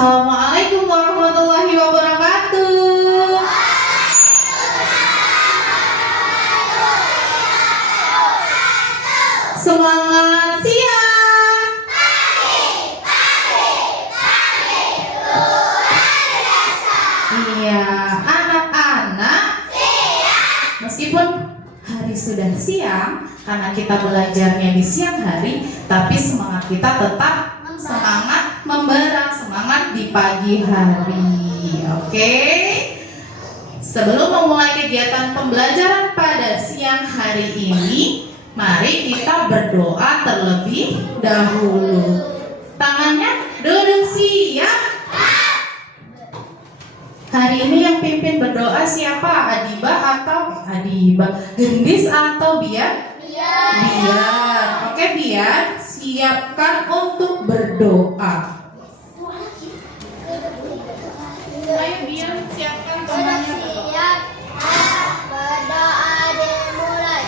Assalamualaikum warahmatullahi wabarakatuh. Semangat siang. Iya, anak-anak. Meskipun hari sudah siang, karena kita belajarnya di siang hari, tapi semangat kita tetap semangat membara, semangat di pagi hari. Oke? Sebelum memulai kegiatan pembelajaran pada siang hari ini, mari kita berdoa terlebih dahulu. Tangannya duduk siap. Hari ini yang pimpin berdoa siapa? Adiba, Gendis atau Biar? Biar. Oke, Biar, siapkan untuk berdoa. Ayo Biar, siapkan temannya berdoa. Berdoa dimulai.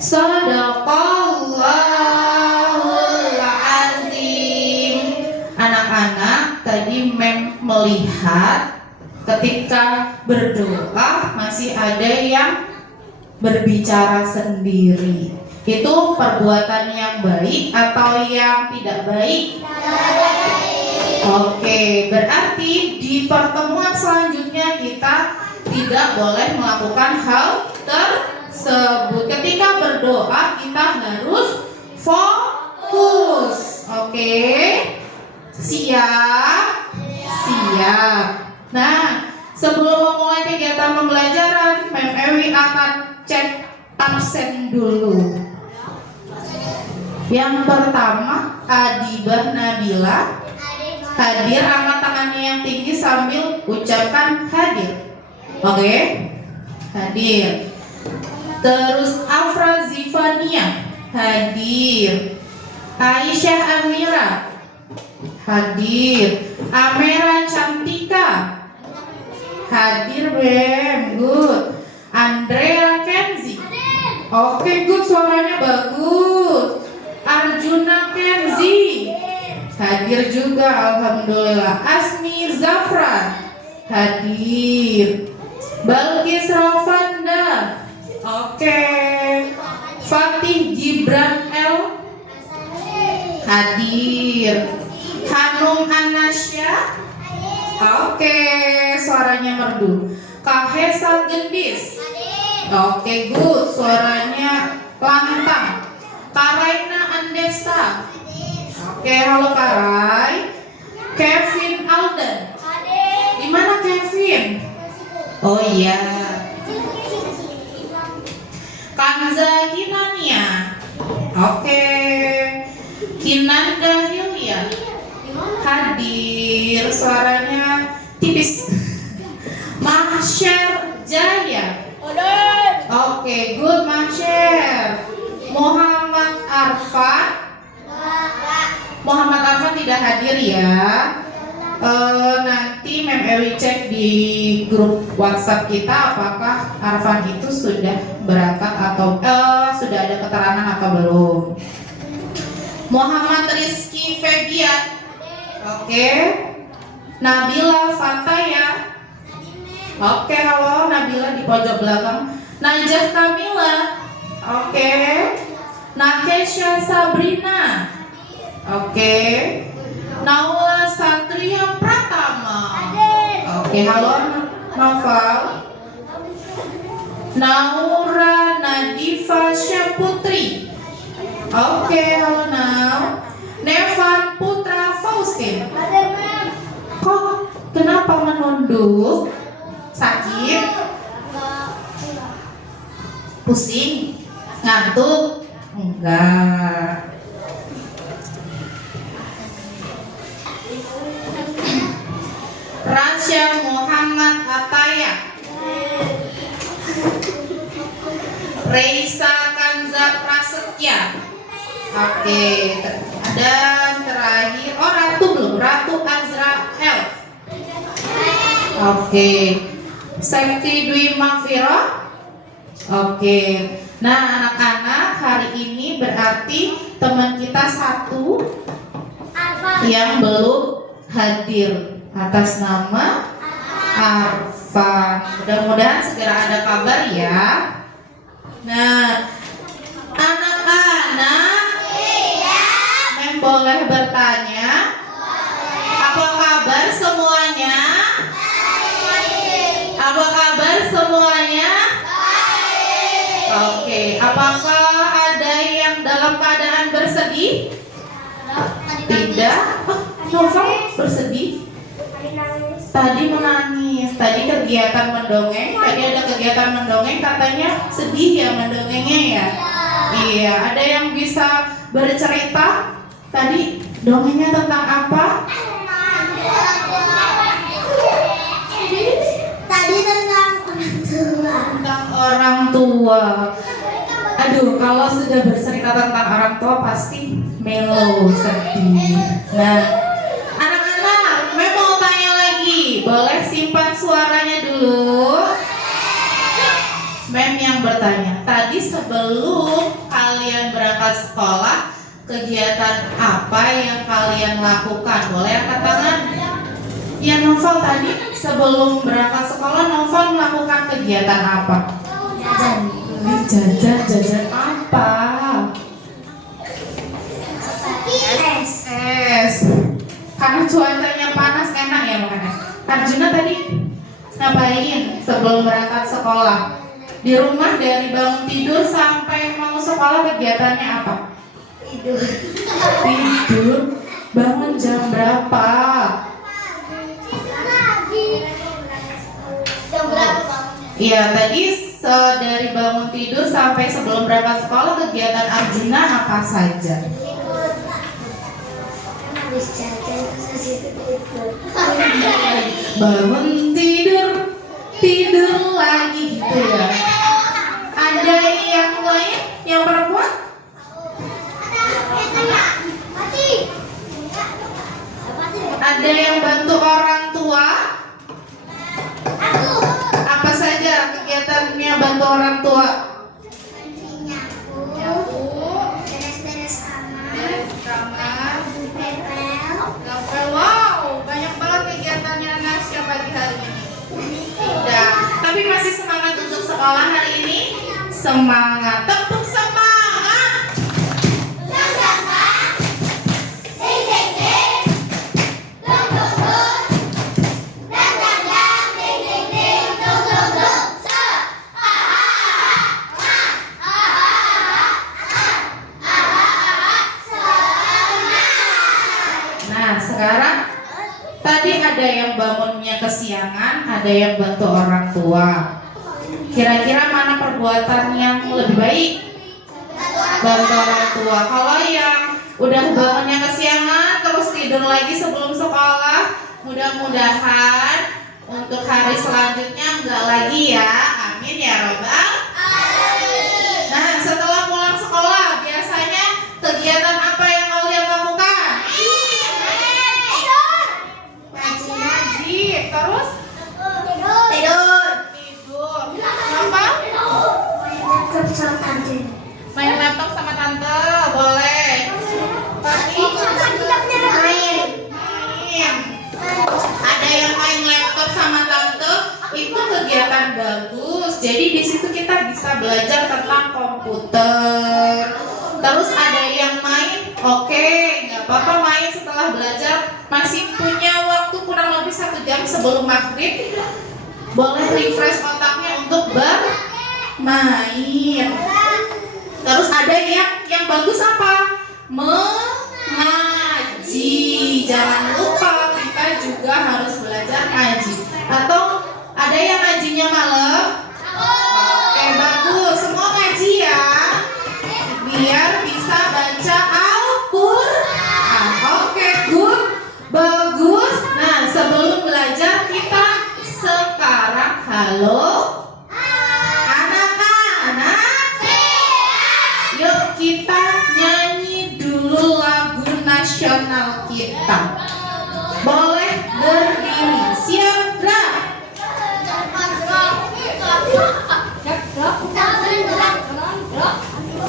Shadaqallahul azim. Anak-anak, tadi Mem melihat ketika berdoa masih ada yang berbicara sendiri. Itu perbuatan yang baik atau yang tidak baik? Oke, berarti di pertemuan selanjutnya kita tidak boleh melakukan hal tersebut. Ketika berdoa kita harus fokus. Oke, siap? Siap. Nah, sebelum memulai kegiatan pembelajaran, Mem Ewi akan cek absen dulu. Yang pertama, Adibah Nabila hadir, angkat tangannya yang tinggi sambil ucapkan hadir. Oke, hadir. Terus Afra Zifania hadir. Aisyah Amira hadir. Amera Cantika hadir, Bem. Good. Andrea Kenzi. Oke, good, suaranya bagus. Arjuna Kenzi hadir juga, alhamdulillah. Asmi Zafra hadir. Balkis Ravanda. Oke. Fatih Gibran L hadir. Hanum Anasya. Oke, suaranya merdu. Kahesa Gendis. Oke, good, suaranya lantang. Karaina Andesta. Oke, halo Karai. Kevin Alden. Di mana Kevin? Oh iya. Kanza Kinania. Oke. Kinanda Hilya hadir, suaranya tipis. Mahsyar Jaya. Oke, good, Mahsyar. Muhammad Arfan tidak hadir ya. Nanti Mem Ewi cek di grup WhatsApp kita apakah Arfan itu sudah berangkat atau sudah ada keterangan atau belum. Muhammad Rizky Febian. Oke. Nabila Fataya. Oke, halo Nabila di pojok belakang. Najah Kamila. Oke. Nakesha Sabrina. Oke. Naula Satria Pratama. Oke, halo Noval. Naura Nadifa Syaputri. Oke, halo Nau. Nevan Putra Faustin. Kok Kenapa menunduk? Sakit? Pusing? Ngantuk? Enggak. Rasya Muhammad Ataya, Reisa Kanza Prasetya. Oke, dan terakhir, oh Ratu belum, Ratu Azrael. Oke, Sekti Dwi Mafiro. Oke, nah anak-anak, hari ini berarti teman kita satu yang belum hadir atas nama Arfan. Mudah-mudahan segera ada kabar ya. Nah, anak-anak, boleh bertanya? Apa kabar semuanya? Apa kabar semuanya? Oke, apakah ada yang dalam keadaan bersedih? Tidak. Novel bersedih? Tadi menangis. Tadi kegiatan mendongeng. Tadi ada kegiatan mendongeng, katanya sedih ya mendongengnya ya. Iya, ada yang bisa bercerita? Tadi dongengnya tentang apa? Tadi tentang orang tua. Tentang orang tua. Aduh, kalau sudah bercerita tentang orang tua pasti melo, sedih. Nah, anak-anak, Mem mau tanya lagi. Boleh simpan suaranya dulu. Mem yang bertanya. Tadi sebelum kalian berangkat sekolah, kegiatan apa yang kalian lakukan? Boleh angkat tangan? Ya, Novel tadi sebelum berangkat sekolah, Novel melakukan kegiatan apa? Jajan apa? Es. Karena cuacanya panas, enak ya makan es. Arjuna tadi ngapain sebelum berangkat sekolah? Di rumah dari bangun tidur sampai mau sekolah kegiatannya apa? Tidur. Bangun jam berapa? Jam berapa? Iya, tadi dari bangun tidur sampai sebelum berangkat sekolah kegiatan Arjuna apa saja? Habis jajan terus tidur. Bangun tidur lagi gitu ya. Ada yang lain yang perempuan? Ada yang bantu orang tua? Apa saja kegiatannya bantu orang tua? Beres-beres Kamar, kamar. wow, banyak banget kegiatannya Nasya pagi hari ini. Udah, tapi masih semangat untuk sekolah hari ini? Semangat, tepuk semangat. Nah, sekarang tadi ada yang bangunnya kesiangan, ada yang bantu orang tua. Kira-kira mana perbuatan yang lebih baik? Bantu orang tua. Kalau yang udah bangunnya kesiangan terus tidur lagi sebelum sekolah, mudah-mudahan untuk hari selanjutnya enggak lagi ya. Amin ya robbal. Nah, setelah pulang sekolah biasanya kegiatan apa yang kalian lakukan? Ngaji, terus tidur. Apa? Main laptop sama tante, boleh. Tapi main. Ada yang main laptop sama tante, itu kegiatan bagus. Jadi di situ kita bisa belajar tentang komputer. Terus ada yang main, oke, nggak apa-apa main setelah belajar. Masih punya waktu kurang lebih 1 jam sebelum maghrib. Boleh refresh otaknya untuk bermain. Terus ada yang bagus apa? Mengaji. Jangan lupa kita juga harus belajar yang ngajinya malam? Oke, bagus. Semua ngaji ya. Biar bisa baca Al-Quran. Oke, good. Bagus. Nah, sebelum belajar kita sekarang halo anak-anak. Yuk kita nyanyi dulu lagu nasional kita. Boleh berdiri. Siap, gerak.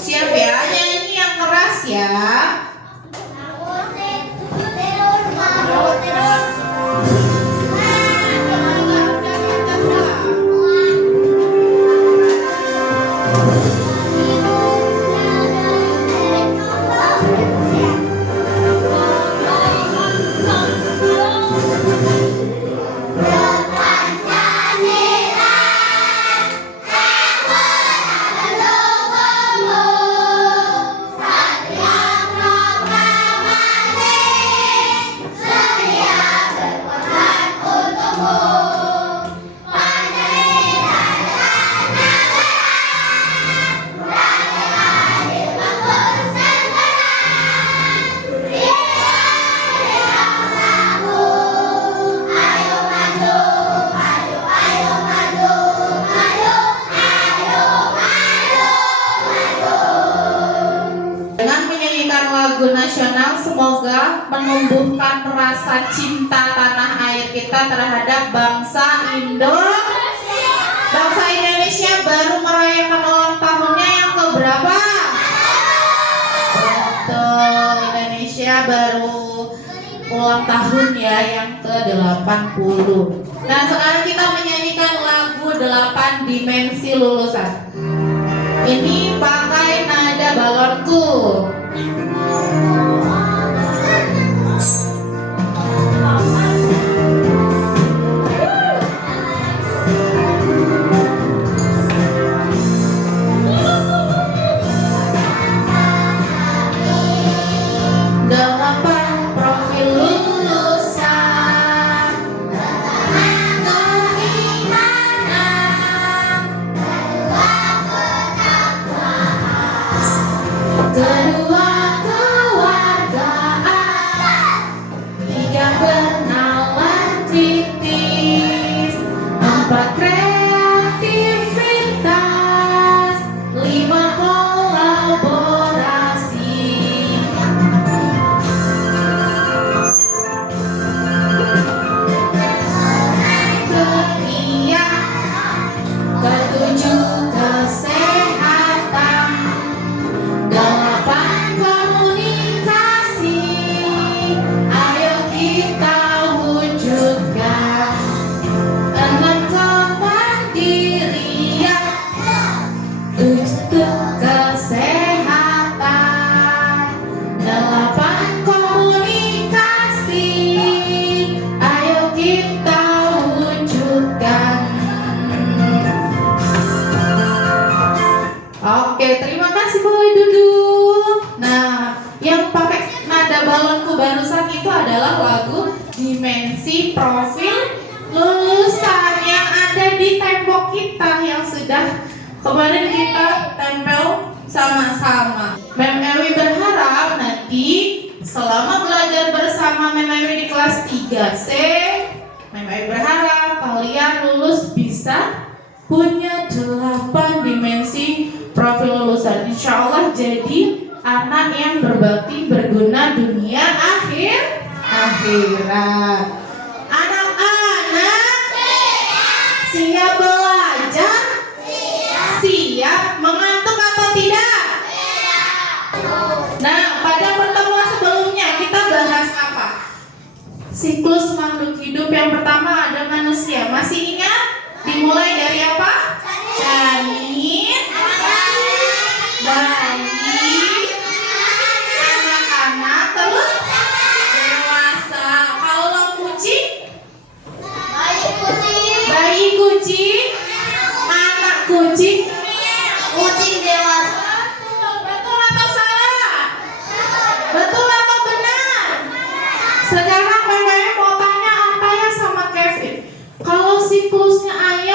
Siap ya, nyanyi yang keras ya. Nasional semoga menumbuhkan rasa cinta tanah air kita terhadap bangsa Indonesia baru merayakan ulang tahunnya yang keberapa? Betul, Indonesia baru ulang tahun ya yang ke-80. Nah, sekarang kita menyanyikan lagu 8 dimensi lulusan. Ini pakai nada balonku. Oke, terima kasih, boleh duduk. Nah, yang pakai nada balonku barusan itu adalah lagu Dimensi Profil Lulusan yang ada di tembok kita yang sudah kemarin kita tempel sama-sama. Mem Ewi berharap nanti selama belajar bersama Mem Ewi di kelas 3C, Mem Ewi berharap kalian lulus bisa punya 8 dimensi profil lulusan. Insya Allah jadi anak yang berbakti berguna dunia akhirat. Anak-anak siap belajar? Siap mengantuk atau tidak? Nah, pada pertemuan sebelumnya kita bahas apa? Siklus makhluk hidup yang pertama ada manusia. Masih ingat? Dimulai dari apa? Janin, bayi, anak-anak, terus dewasa. Kalau kucing, bayi kucing, anak kucing, kucing dewasa. Betul atau salah? Betul atau benar? Sekarang Meme mau tanya Antaya sama Kevin. Kalau siklusnya ayah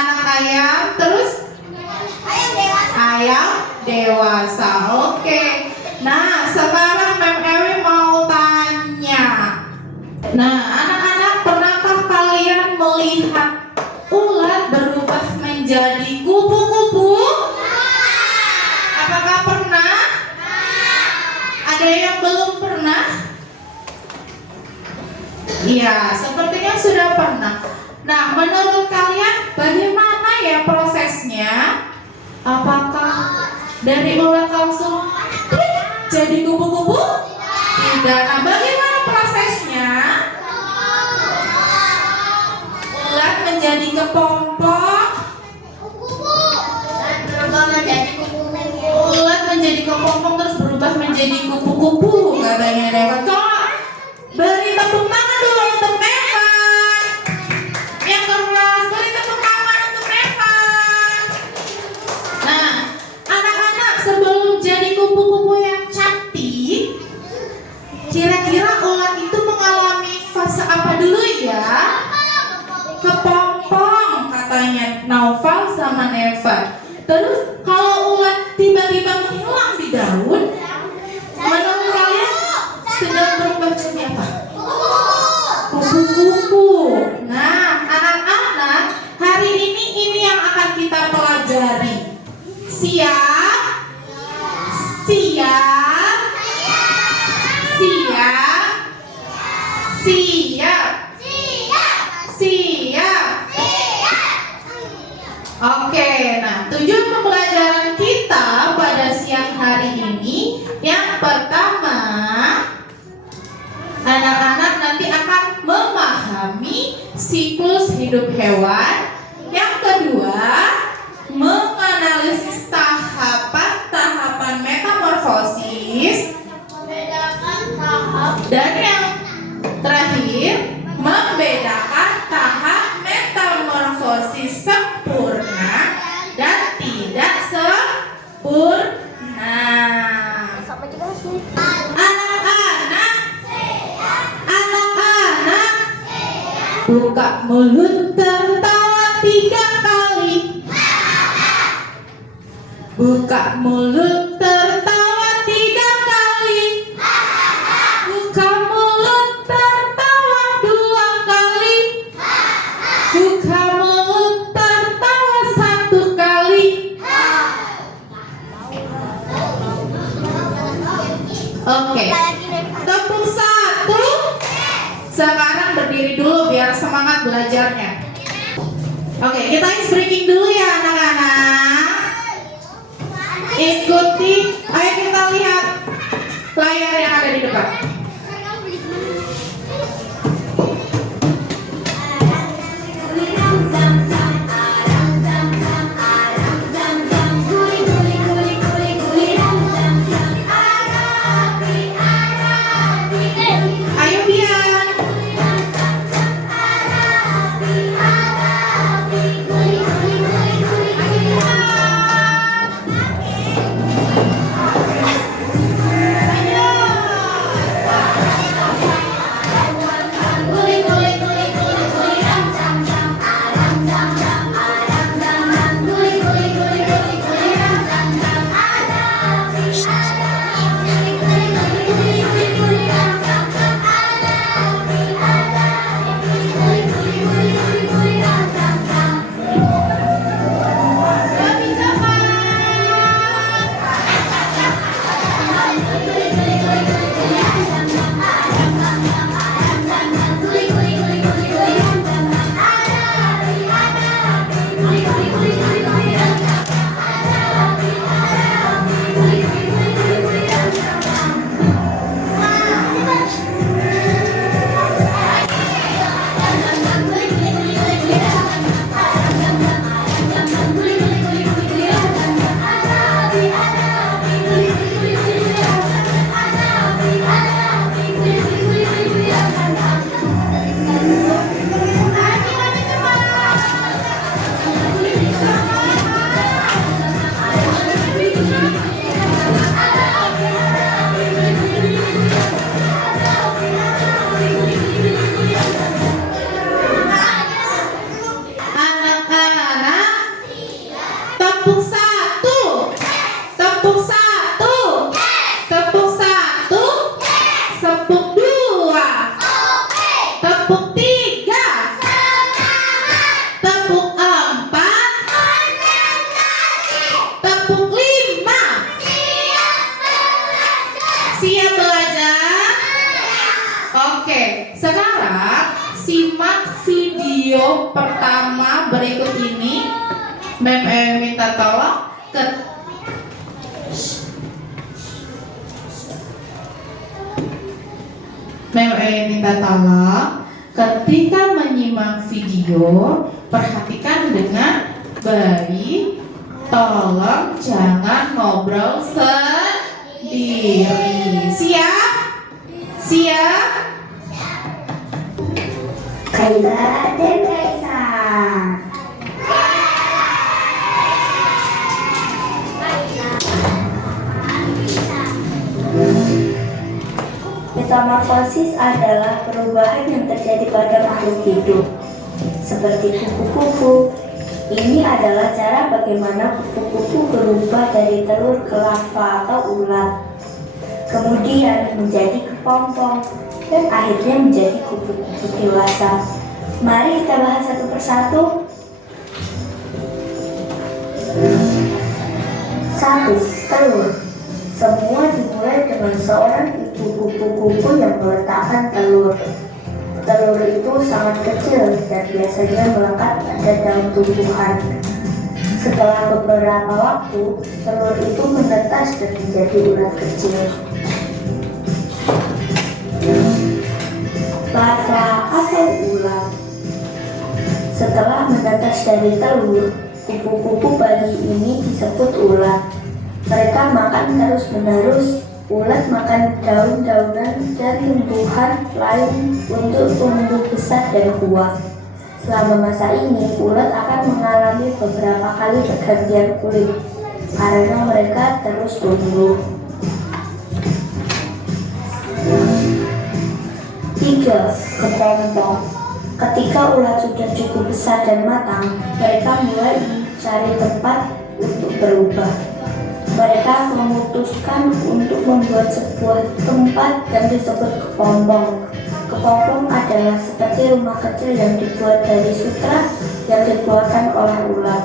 anak ayam, terus Ayam dewasa. ayam dewasa. Oke. Nah, sekarang Mem Ewi mau tanya. Nah, anak-anak, pernahkah kalian melihat ulat berubah menjadi kupu-kupu? Apakah pernah? Ada yang belum pernah? Iya, sepertinya sudah pernah. Nah, menurut kalian bagaimana ya prosesnya? Apakah dari ulat langsung klik jadi kupu-kupu? Tidak. Nah, bagaimana prosesnya? Ulat menjadi kepompong. Berubah menjadi kupu-kupu. Ulat menjadi kepompong terus berubah menjadi kupu-kupu, katanya Deva. Coba beri tepuk tangan dulu untuk Evan. Yang keras, beri tepuk tangan untuk Evan. Nah, anak-anak, sebelum jadi kupu-kupu yang cantik, kira-kira ulat itu mengalami fase apa dulu ya? Kepompong, katanya Naufal sama Neva. Terus kalau ulat tiba-tiba menghilang di daun, menurut kalian sedang berubah jadi apa? Kupu-kupu. Nah, anak-anak, hari ini yang akan kita pelajari. Siap? Siap? Siap? Siap? Siap? Oke, nah tujuan pembelajaran kita pada siang hari ini, yang pertama, anak-anak nanti akan memahami siklus hidup hewan. Yang kedua, menganalisis tahapan-tahapan metamorfosis. Dan yang terakhir, membedakan tahap metamorfosis sempurna dan tidak sempurna. Sama juga sih. Anak-anak, anak-anak, buka mulut tertawa 3 kali. Buka mulut tertawa 3 kali. Buka mulut tertawa 2 kali. Buka mulut tertawa 1 kali. Oke, tepuk 1. Sekarang berdiri dulu biar semangat belajarnya. Oke, kita ice breaking dulu ya anak-anak. Ikuti, ayo kita lihat layar yang ada di depan. Ayo Bian. Ayo. pertama berikut ini, Mem minta tolong minta tolong ketika menyimak video, perhatikan dengan baik. Tolong jangan ngobrol sendiri. Siap? Siap? Kaila dan Kaisar. Metamorfosis adalah perubahan yang terjadi pada makhluk hidup, seperti kupu-kupu. Ini adalah cara bagaimana kupu-kupu berubah dari telur ke larva atau ulat, kemudian menjadi kepompong, dan akhirnya menjadi kupu-kupu dewasa. Mari kita bahas satu persatu. 1. Telur. Semua dimulai dengan seorang ibu kupu-kupu yang meletakkan telur. Telur itu sangat kecil dan biasanya melekat pada daun tumbuhan. Setelah beberapa waktu, telur itu menetas dan menjadi ulat kecil. Larva atau ulat. Setelah menetas dari telur, kupu-kupu bayi ini disebut ulat. Mereka makan terus-menerus. Ulat makan daun-daunan dan tumbuhan lain untuk tumbuh besar dan kuat. Selama masa ini, ulat akan mengalami beberapa kali pergantian kulit karena mereka terus tumbuh. 3. Kepompong. Ketika ulat sudah cukup besar dan matang, mereka mulai mencari tempat untuk berubah. Mereka memutuskan untuk membuat sebuah tempat yang disebut kepompong. Kepompong adalah seperti rumah kecil yang dibuat dari sutra yang dibuatkan oleh ulat.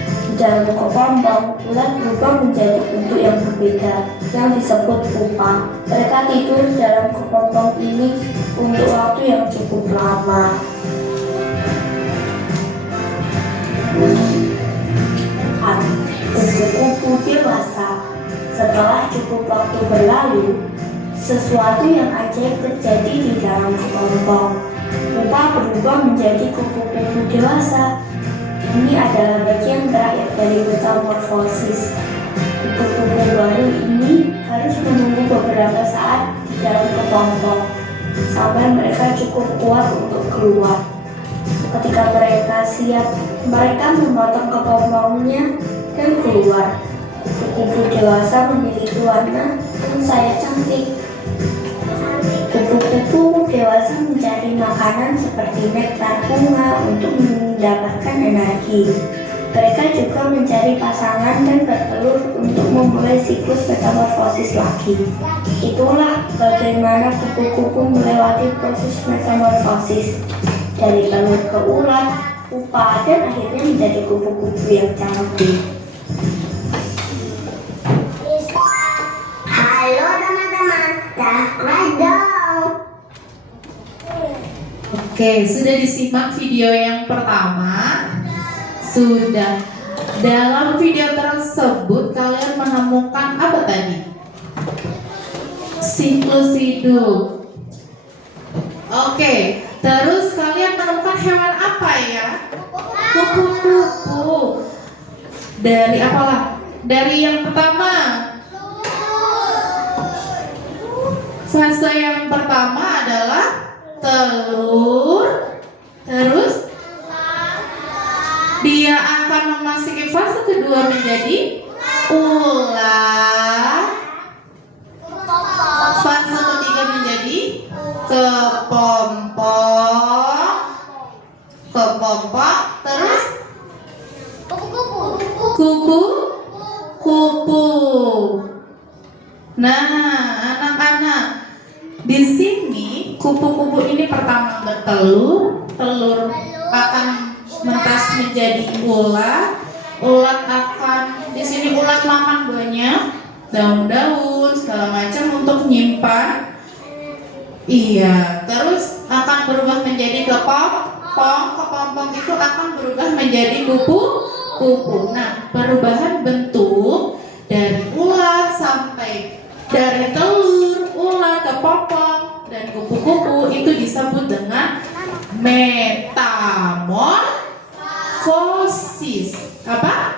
Di dalam kepompong, ulat berubah menjadi bentuk yang berbeda yang disebut pupa. Mereka tidur dalam kepompong ini untuk waktu yang cukup lama. Kupu-kupu dewasa. Setelah cukup waktu berlalu, sesuatu yang ajaib terjadi di dalam kepompong. Pupa berubah menjadi kupu-kupu dewasa. Ini adalah bagian terakhir dari metamorfosis. Kupu-kupu baru ini harus menunggu beberapa saat di dalam kepompong sampai mereka cukup kuat untuk keluar. Ketika mereka siap, mereka memotong kepompongnya dan keluar. Kupu-kupu dewasa memiliki warna dan sayap cantik. Kupu-kupu dewasa mencari makanan seperti nektar bunga untuk mendapatkan energi. Mereka juga mencari pasangan dan bertelur untuk memulai siklus metamorfosis lagi. Itulah bagaimana kupu-kupu melewati proses metamorfosis dari telur ke ulat, pupa, dan akhirnya menjadi kupu-kupu yang cantik. Halo teman-teman, subscribe dong. Oke, sudah disimak video yang pertama? Sudah. Dalam video tersebut kalian menemukan apa tadi? Siklus hidup. Oke, terus kalian menemukan hewan apa ya? Kupu-kupu. Dari apalah? Dari yang pertama. Fase yang pertama adalah telur. Terus dia akan memasuki fase kedua menjadi ulat. Fase ketiga menjadi kepompong. Terus kupu-kupu. Nah, anak-anak, di sini kupu-kupu ini pertama bertelur, telur akan menetas menjadi ulat. Ulat akan, di sini ulat makan banyak daun-daun segala macam untuk menyimpan. Iya, terus akan berubah menjadi kepompong. kepompong itu akan berubah menjadi kupu-kupu. Nah, perubahan bentuk dari ular sampai dari telur, ular ke pompong dan kupu-kupu itu disebut dengan metamorfosis. Apa?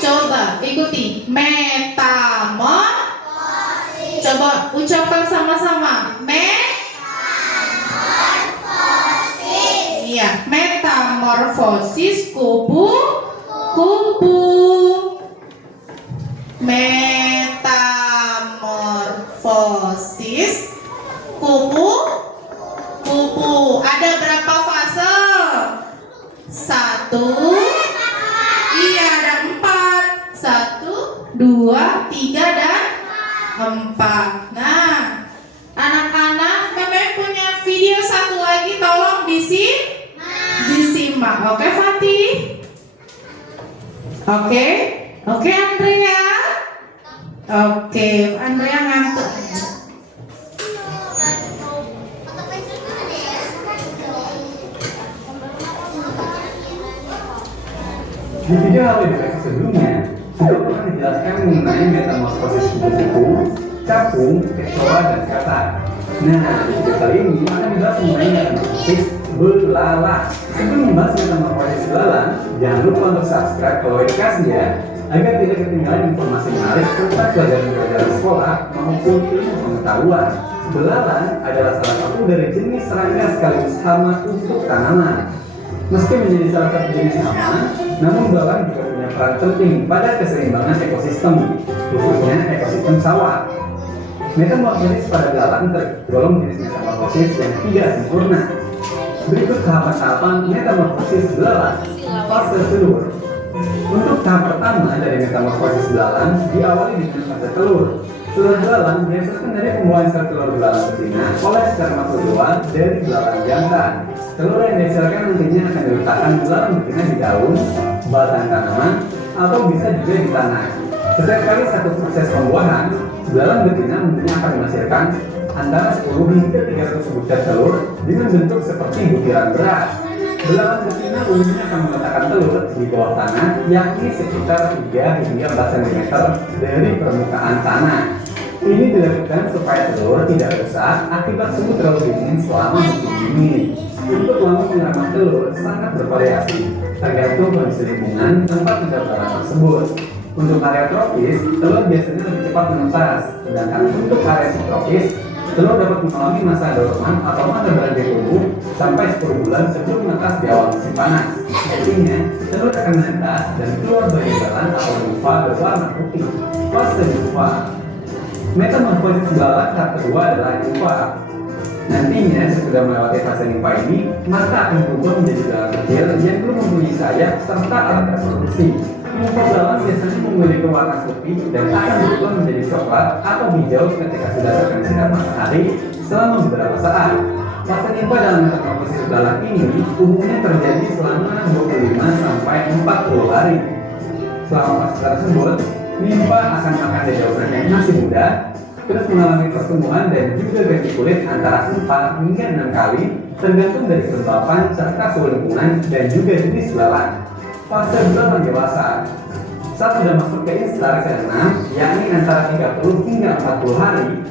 Coba ikuti coba ucapkan sama-sama iya, metamorfosis kupu-kupu. Metamorfosis kupu-kupu. Ada berapa fase? 1. Iya, ada 4. 1, 2, 3, dan 4. Nah, anak-anak, Meme punya video satu lagi, tolong disimak. Oke, Fatih? Oke, Andrea? Oke, Andrea ngantuk. Di video LDPX sebelumnya sudah pernah dijelaskan mengenai metamorfosis kupu-kupu, capung, kecoa, dan katak. Nah, di video kali ini akan dibahas mengenai metamorfosis belalang. Sebelum membahas metamorfosis belalang, jangan lupa untuk subscribe kalau edukasi ya, agar tidak ketinggalan informasi menarik tentang pelajaran sekolah maupun ilmu pengetahuan. Belalang adalah salah satu dari jenis serangga sekaligus hama untuk tanaman. Meski menjadi salah satu jenis hama, namun belalang juga punya peran penting pada keseimbangan ekosistem, khususnya ekosistem sawah. Metamorfosis pada belalang tergolong jenis metamorfosis yang tidak sempurna. Berikut tahapan-tahapan metamorfosis belalang. Fase telur. Untuk tahap pertama dari metamorfosis belalang diawali dengan fase telur. Telur belalang dihasilkan dari pembuahan sel telur belalang betina oleh spermatozoa dari belalang jantan. Telur yang dihasilkan nantinya akan diletakkan belalang betina di daun, batang tanaman, atau bisa juga di tanah. Setiap kali satu proses pembuahan, belalang betina nantinya akan menghasilkan antara 10 hingga 300 butir telur dengan bentuk seperti butiran beras. Belalang betina umumnya akan meletakkan telur di bawah tanah, yakni sekitar 3 hingga 4 cm dari permukaan tanah. Ini dilakukan supaya telur tidak rusak akibat suhu terlalu dingin selama musim dingin. Untuk lama penyerapan telur sangat bervariasi, tergantung kondisi lingkungan tempat tinggal belalang tersebut. Untuk area tropis, telur biasanya lebih cepat menetas, sedangkan untuk area subtropis, telur dapat mengalami masa dorman atau masa berhenti tumbuh sampai 10 bulan sebelum menetas di awal musim panas. Artinya, telur akan menetas dan keluar dari belalang atau nimfa berwarna putih. Fase nimfa. Metamorfosis belalang tahap kedua adalah nimfa. Nantinya, sesudah melewati fase nimfa ini, mata akan berubah menjadi belalang kecil yang belum mempunyai sayap serta alat reproduksi. Nimfa belalang biasanya memiliki warna putih dan akan berubah menjadi coklat atau hijau ketika sudah terkena sinar matahari selama beberapa saat. Fase nimfa dalam metamorfosis belalang ini umumnya terjadi selama 25 sampai 40 hari. Selama fase tersebut, nimfa akan makan dedaunan yang masih muda, terus mengalami pertumbuhan dan juga ganti kulit antara 4 hingga 6 kali tergantung dari kelembapan serta suhu lingkungan dan juga jenis belalang. Fase belalang dewasa. Saat sudah masuk ke instar ke-6, yakni antara 30 hingga 40 hari,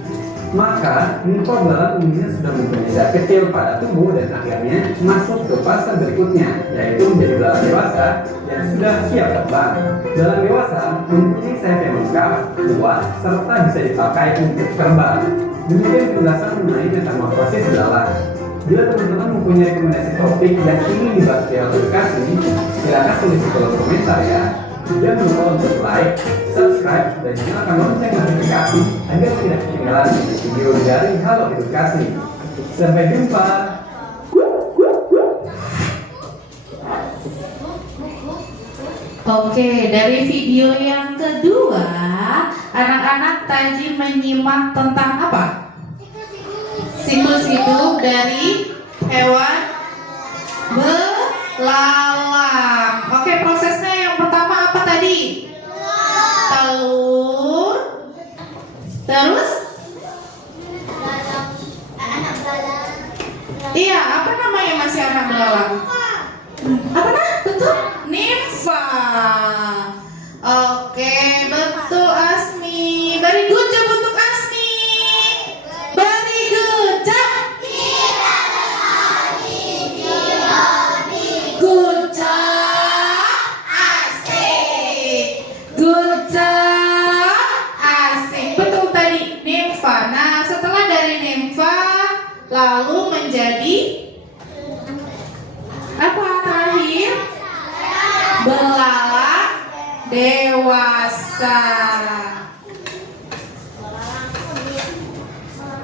maka nimfa belalang umumnya sudah mempunyai zat kecil pada tubuh dan akhirnya masuk ke fase berikutnya, yaitu menjadi belalang dewasa yang sudah siap terbang. Belalang dewasa mempunyai sayap yang lengkap, kuat, serta bisa dipakai untuk terbang. Demikian penjelasan mengenai metamorfosis belalang. Bila teman-teman mempunyai rekomendasi topik yang ingin dibahas di aplikasi, silakan tulis di kolom komentar ya. Jangan lupa untuk like, subscribe, dan nyalakan lonceng notifikasi agar tidak ketinggalan video dari Halo Edukasi. Sampai jumpa. Oke, dari video yang kedua, anak-anak tadi menyimak tentang apa? Siklus hidup dari hewan belalang. Oke, prosesnya yang pertama apa tadi? Telur. Terus yang masih anak belalang? Apa nah? Betul? Nimfa. Oke, betul Asmi. Very good job untuk Asmi. Very good job. Good job. Asik. Good job. Asik. Betul tadi Nimfa. Nah, setelah dari Nimfa lalu menjadi apa terakhir? Belalang dewasa.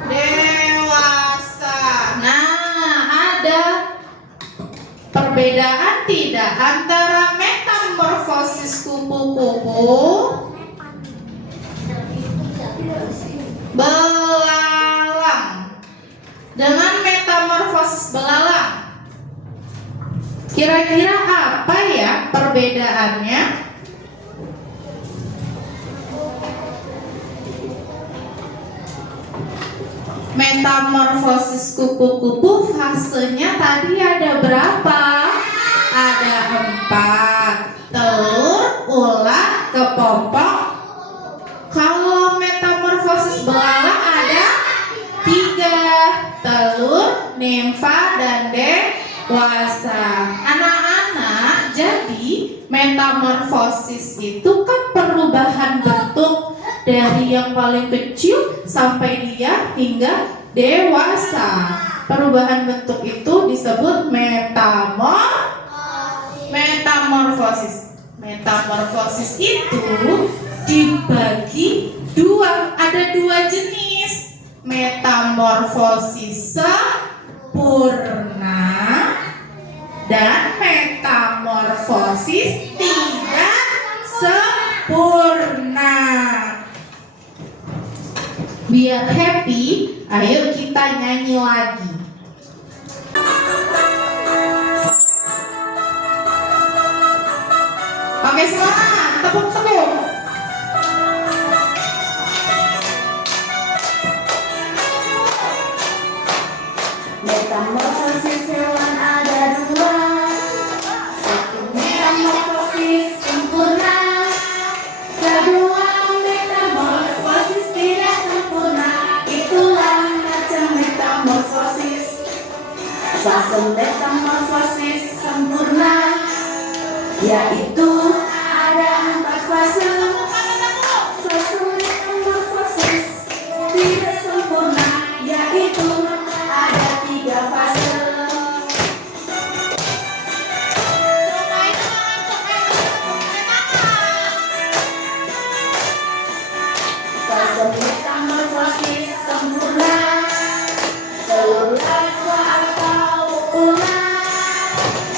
Dewasa. Nah, ada perbedaan tidak antara metamorfosis kupu-kupu belalang dengan metamorfosis belalang? Kira-kira apa ya perbedaannya? Metamorfosis kupu-kupu fasenya tadi ada berapa? Ada 4. Telur, ulat, kepompong. Kalau metamorfosis belalang ada 3. Telur, nimfa, dan dewasa. Anak-anak, jadi metamorfosis itu kan perubahan bentuk dari yang paling kecil sampai dia hingga dewasa. Perubahan bentuk itu disebut metamorfosis. Metamorfosis itu dibagi 2. Ada 2 jenis. Metamorfosis sempurna dan metamorfosis tidak sempurna. Biar happy, ayo kita nyanyi lagi. Oke, semangat, tepuk-tepuk. Metamorfosis hewan ada 2. Satu metamorfosis sempurna, kedua metamorfosis tidak sempurna. Itulah macam metamorfosis. Fase metamorfosis sempurna yaitu ada 4 fase. Fase metamorfosis tidak sempurna yaitu ada 3 fase. Fase metamorfosis sempurna, telur aqua atau ulat,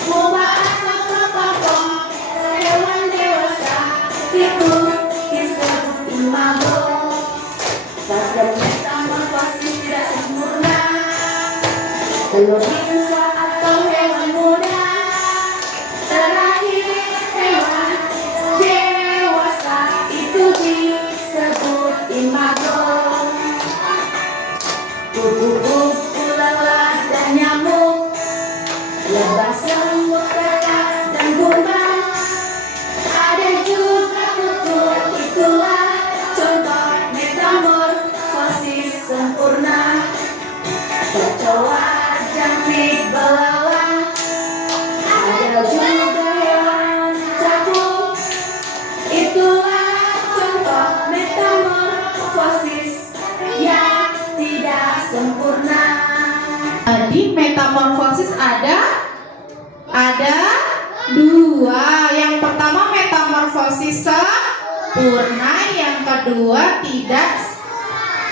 mubah atau kepompong, hewan dewasa itu disebut imago. Fase metamorfosis tidak sempurna, telur nimfa atau hewan muda, terakhir hewan dewasa itu disebut imago. Kupu-kupu, lalat, dan nyamuk, lebah, semut, perak, dan kumbang, ada juga kutu. Itulah contoh metamorfosis sempurna. Kecoa, jamnik, belalang, ada juga hewan cakung. Itulah contoh metamorfosis yang tidak sempurna. Tadi metamorfosis ada 2. Yang pertama metamorfosis sempurna, yang kedua tidak.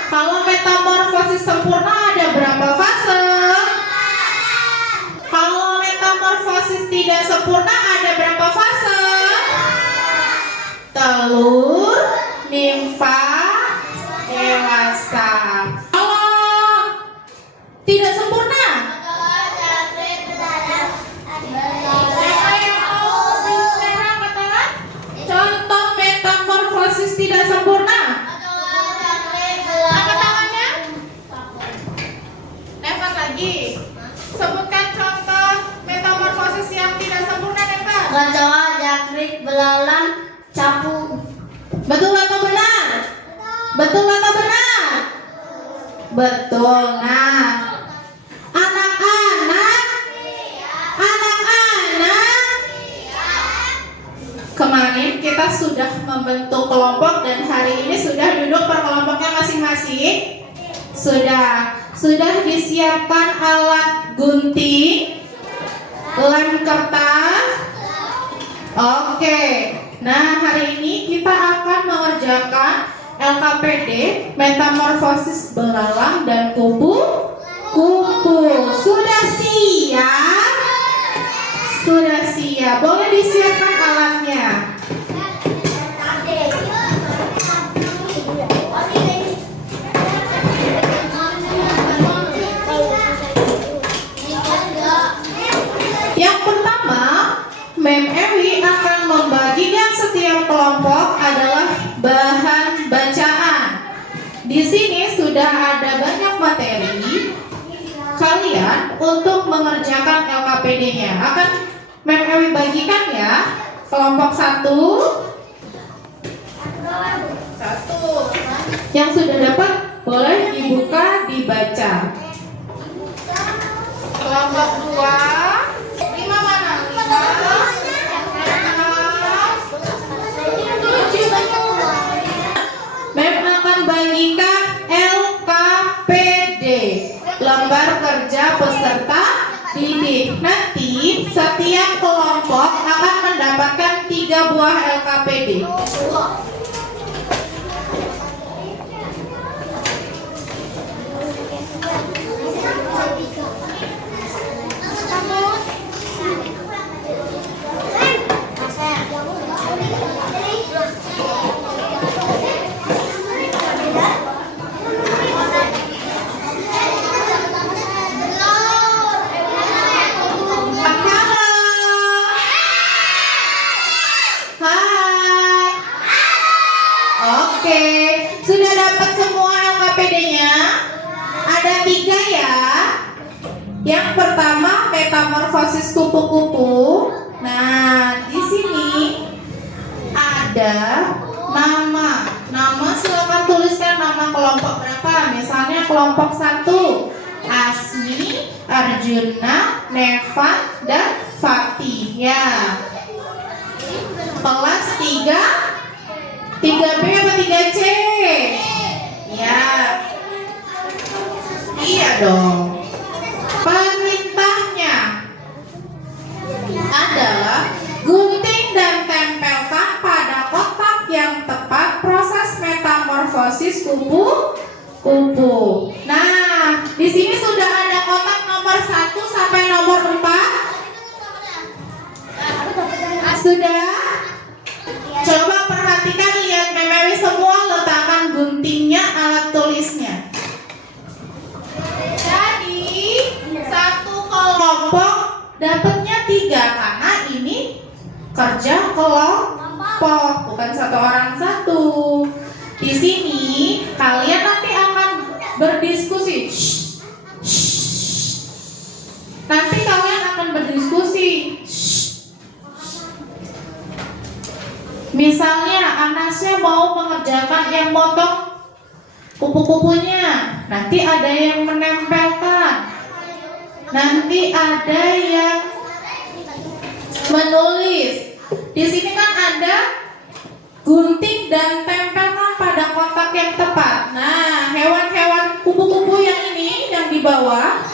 Kalau metamorfosis sempurna ada berapa fase? Kalau metamorfosis tidak sempurna ada berapa fase? Telur, nimfa, dewasa. Kalau tidak sempurna, siapa yang mau sekarang katakan? Contoh metamorfosis tidak sempurna. Angkat tangannya. Lepas lagi. Sebutkan contoh Kecoa, jangkrik, belalang, capung. Betul atau benar? Betul atau benar? Betul. Nah, anak-anak, kemarin kita sudah membentuk kelompok dan hari ini sudah duduk per kelompoknya masing-masing. Sudah disiapkan alat gunting, lem kertas. Oke. Nah, hari ini kita akan mengerjakan LKPD, metamorfosis belalang dan kupu-kupu. Sudah siap? Sudah siap. Boleh disiapkan alatnya. Yang pertama, Mem Ewi akan membagikan setiap kelompok adalah bahan bacaan. Di sini sudah ada banyak materi kalian untuk mengerjakan LKPD-nya. Akan Mem Ewi bagikan ya. Kelompok 1. Yang sudah dapat boleh dibuka, dibaca. Kelompok 2. 5 mana? 5. Mem akan bagikan LKPD, lembar kerja peserta didik. Nanti setiap kelompok akan mendapatkan 3 buah LKPD. Oke, sudah dapat semua LKPD-nya? Ada 3 ya. Yang pertama metamorfosis kupu-kupu. Nah, di sini ada nama. Nama silakan tuliskan nama kelompok berapa. Misalnya kelompok 1 Asmi, Arjuna, Nevan, dan Fatih. Ya. Kelas 3B apa 3C? Ya. Iya dong. Perintahnya adalah gunting dan tempelkan pada kotak yang tepat proses metamorfosis kupu-kupu. Nah, di sini sudah ada kotak nomor 1 sampai nomor 4. Sudah? Coba perhatikan, lihat Mem Ewi semua, letakkan guntingnya, alat tulisnya. Jadi satu kelompok dapatnya 3 karena ini kerja kelompok, bukan satu orang satu. Di sini kalian nanti akan berdiskusi. Nanti kalian akan berdiskusi. Misalnya Anasya mau mengerjakan yang motong kupu-kupunya, nanti ada yang menempelkan, nanti ada yang menulis. Di sini kan ada gunting dan tempelkan pada kotak yang tepat. Nah, hewan-hewan kupu-kupu yang ini yang di bawah,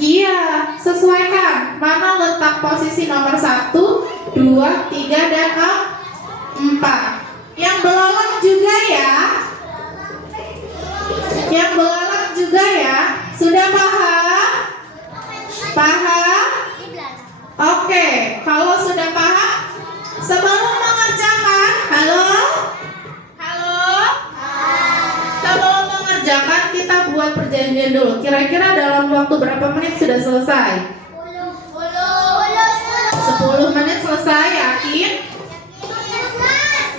iya, sesuaikan mana letak posisi nomor 1, 2, 3, dan 4. Yang belalang juga ya. Yang belalang juga ya. Sudah paham? Paham? Oke, kalau sudah paham, sebelum mengerjakan, halo? Sebelum mengerjakan kita buat perjanjian dulu. Kira-kira dalam waktu berapa menit sudah selesai? 10 menit selesai, yakin?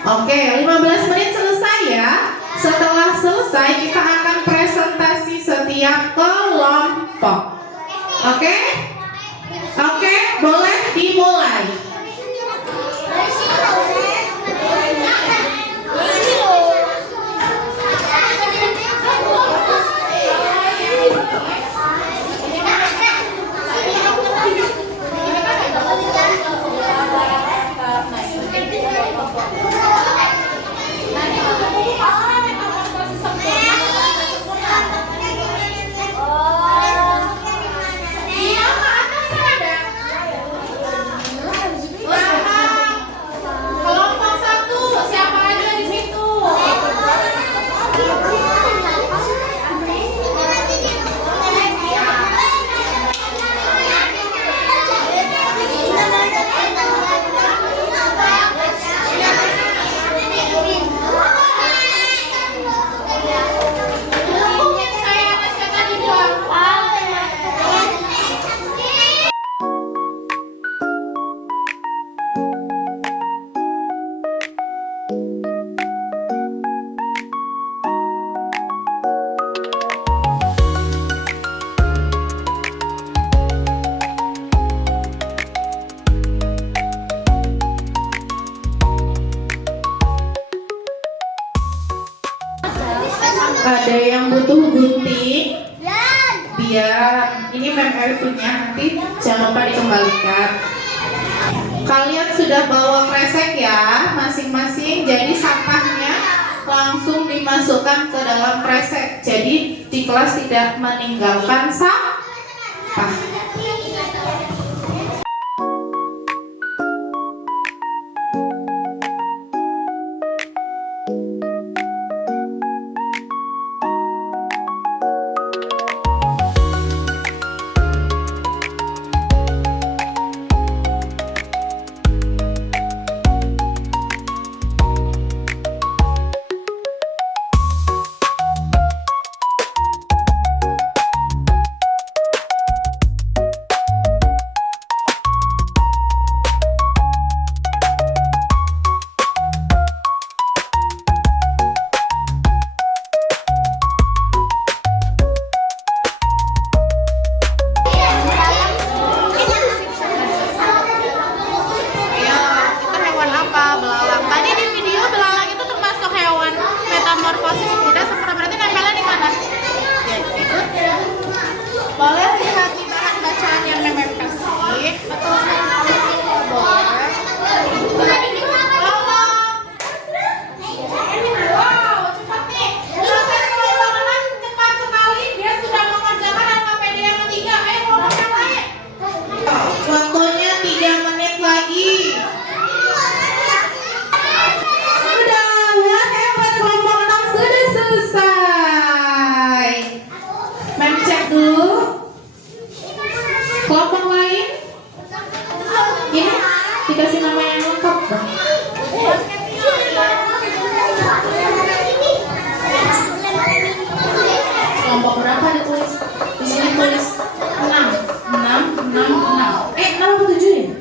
Oke, 15 menit selesai ya. Setelah selesai kita akan presentasi setiap kelompok. Oke? Oke, boleh dimulai. Kelompok satu, siapa aja di situ? Kayak ada siapa di luar? Ada yang butuh gunting? Biar ini Mem punya, nanti jangan lupa dikembalikan. Kalian sudah bawa kresek ya masing-masing, jadi sampahnya langsung dimasukkan ke dalam kresek. Jadi di kelas tidak meninggalkan sampah. Boleh lihat di bahan bacaan yang Mem kasih atau boleh. Wow, cepat nih. Proses pengulangan cepat sekali. Dia sudah mengerjakan LKPD yang ketiga. Ayo kelompok yang lain. Waktunya 3 menit lagi. Sudah, wah hebat, kelompok 6 sudah selesai. Mem cek dulu. Kelompok lain? Ini dikasih nama yang lengkap dong. Kelompok berapa ditulis? Di sini tulis 6. 6. Kenapa 7 ya?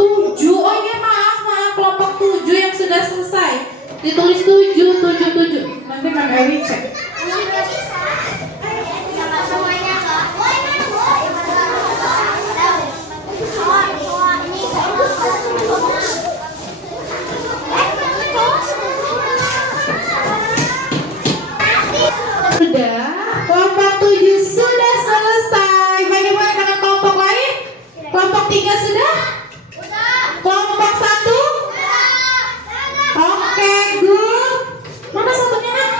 7. Oh iya, maaf. Kelompok 7 yang sudah selesai. Ditulis 7. Nanti Mem Ewi cek. Sudah, kelompok 7 sudah selesai. Bagaimana dengan kelompok lain? Kelompok 3 sudah? Kelompok 1? Oke, good. Mana satunya, Nak?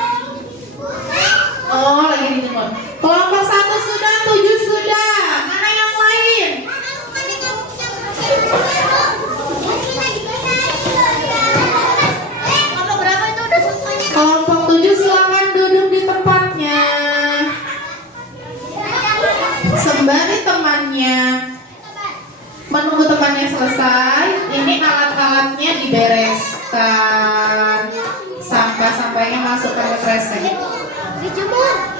Oh, lagi dijemur. Kelompok 1 sudah, 7 sudah. Mana yang lain? Kelompok 7 silakan duduk di tempatnya. Sembari temannya menunggu temannya selesai, ini alat-alatnya dibereskan. Sampah-sampahnya masukkan ke kresek. Dijemur.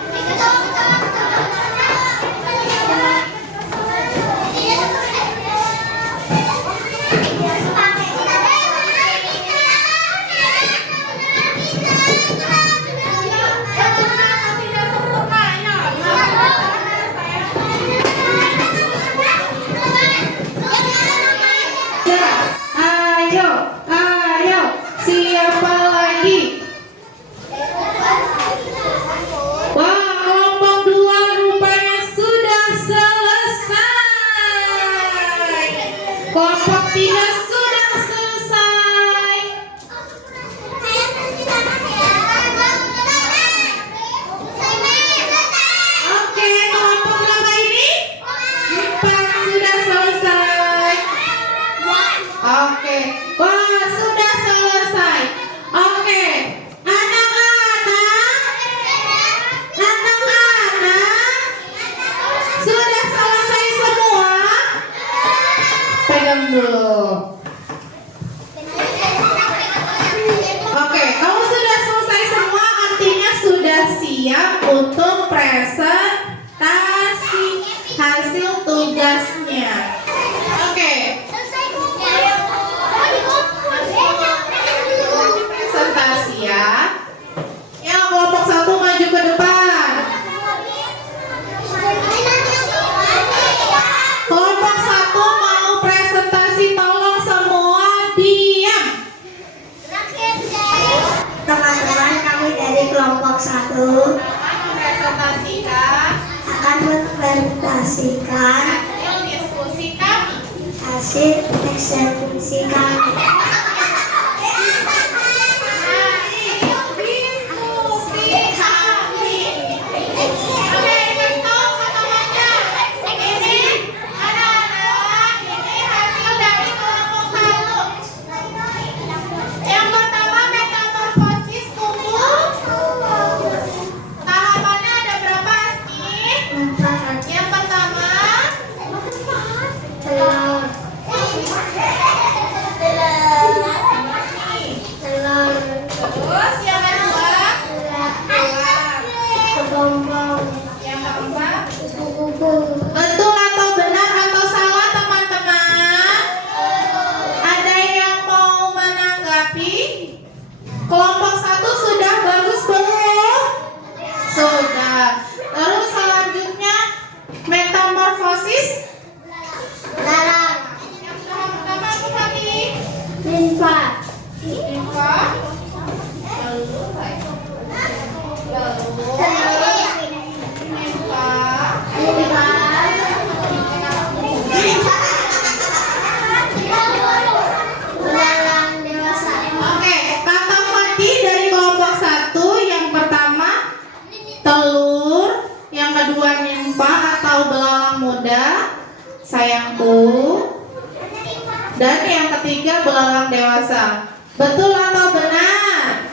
Ayo, Kelompok 3 sudah selesai. Oke, kelompok berapa ini? 4 sudah selesai. Oke, wah sudah selesai. Oke, anak-anak sudah selesai semua. Pegang dulu. Oke, kalau sudah selesai semua artinya sudah siap untuk presentasi hasil tugasnya. Oke, presentasi ya. Yang kelompok 1 maju ke depan. Kelompok 1 mau presentasi, tolong semua diam. Teman-teman, kami dari kelompok 1 akan mempresentasikan hasil diskusi kami. hasil eksekusi kami. Diskusi kami. Oke, stop semuanya. Ini anak-anak, ini hasil dari kelompok 1. Yang pertama metamorfosis tubuh. Tahapannya ada berapa sih? Yang pertama Telur, terus yang kedua kepompong, yang keempat. kupu-kupu. Betul atau benar atau salah teman-teman? Ada yang mau menanggapi? Kelompok 1 sudah bagus belum? Sudah. Terus selanjutnya metamorfosis. Larang, Yang pertama apa tadi? limfa, Limfa. Lalu limfa. belalang dewasa. Oke, kata Fatih dari kelompok 1 yang pertama telur, yang kedua nimfa atau belalang muda, sayangku, dan yang ketiga belalang dewasa. Betul atau benar?